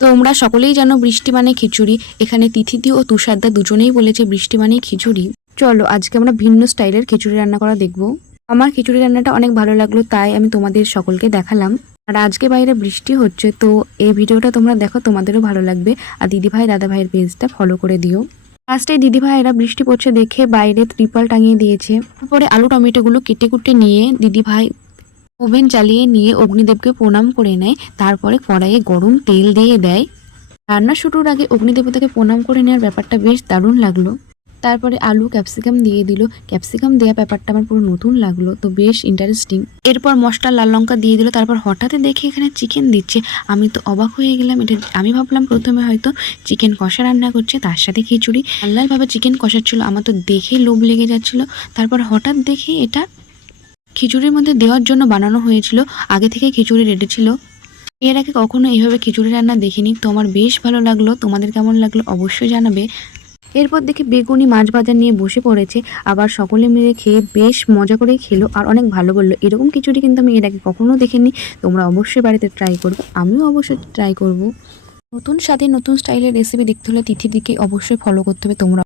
তোমরা সকলেই জানো বৃষ্টি মানে খিচুড়ি। এখানে তিথিদি ও তুষারদা দুজনেই বলেছে বৃষ্টি মানেই খিচুড়ি। চলো আজকে আমরা ভিন্ন স্টাইলের খিচুড়ি রান্না করা দেখবো। আমার খিচুড়ি রান্নাটা অনেক ভালো লাগলো, তাই আমি তোমাদের সকলকে দেখালাম। আর আজকে বাইরে বৃষ্টি হচ্ছে, তো এই ভিডিওটা তোমরা দেখো, তোমাদেরও ভালো লাগবে। আর দিদিভাই দাদা ভাইয়ের পেজটা ফলো করে দিও। ফার্স্টে দিদিভাইরা বৃষ্টি পড়ছে দেখে বাইরে ত্রিপল টাঙিয়ে দিয়েছে। তারপরে আলু টমেটোগুলো কেটে কুটে নিয়ে দিদিভাই ওভেন চালিয়ে নিয়ে অগ্নিদেবকে প্রণাম করে নেয়। তারপরে কড়াইয়ে গরম তেল দিয়ে দেয়। রান্না শুরুর আগে অগ্নিদেবতাকে প্রণাম করে নেওয়ার ব্যাপারটা বেশ দারুণ লাগলো। তারপরে আলু ক্যাপসিকাম দিয়ে দিল। ক্যাপসিকাম দেওয়া ব্যাপারটা আমার পুরো নতুন লাগলো, তো বেশ ইন্টারেস্টিং। এরপর মশলা লাল লঙ্কা দিয়ে দিল। তারপর হঠাৎ দেখে এখানে চিকেন দিচ্ছে। আমি তো অবাক হয়ে গেলাম। এটা আমি ভাবলাম প্রথমে হয়তো চিকেন কষা রান্না করছে, তার সাথে খিচুড়ি। লালভাবে চিকেন কষাচ্ছিল, আমার তো দেখে লোভ লেগে যাচ্ছিল। তারপর হঠাৎ দেখে এটা খিচুড়ির মধ্যে দেওয়ার জন্য বানানো হয়েছিল। আগে থেকে খিচুড়ি রেডি ছিল। এর আগে কখনো এইভাবে খিচুড়ি রান্না দেখিনি, তো আমার বেশ ভালো লাগলো। তোমাদের কেমন লাগলো অবশ্যই জানাবে। এরপর দেখি বেগুনি মাছ ভাজা নিয়ে বসে পড়েছে। আবার সকলে মিলে খেয়ে বেশ মজা করে খেলো আর অনেক ভালো বললো। এরকম খিচুড়ি কিন্তু আমি এর আগে কখনো দেখিনি। তোমরা অবশ্যই বাড়িতে ট্রাই করবে, আমিও অবশ্যই ট্রাই করব। নতুন স্বাদে নতুন স্টাইলের রেসিপি দেখতে হলে তিথিদিকে অবশ্যই ফলো করতে হবে তোমরা।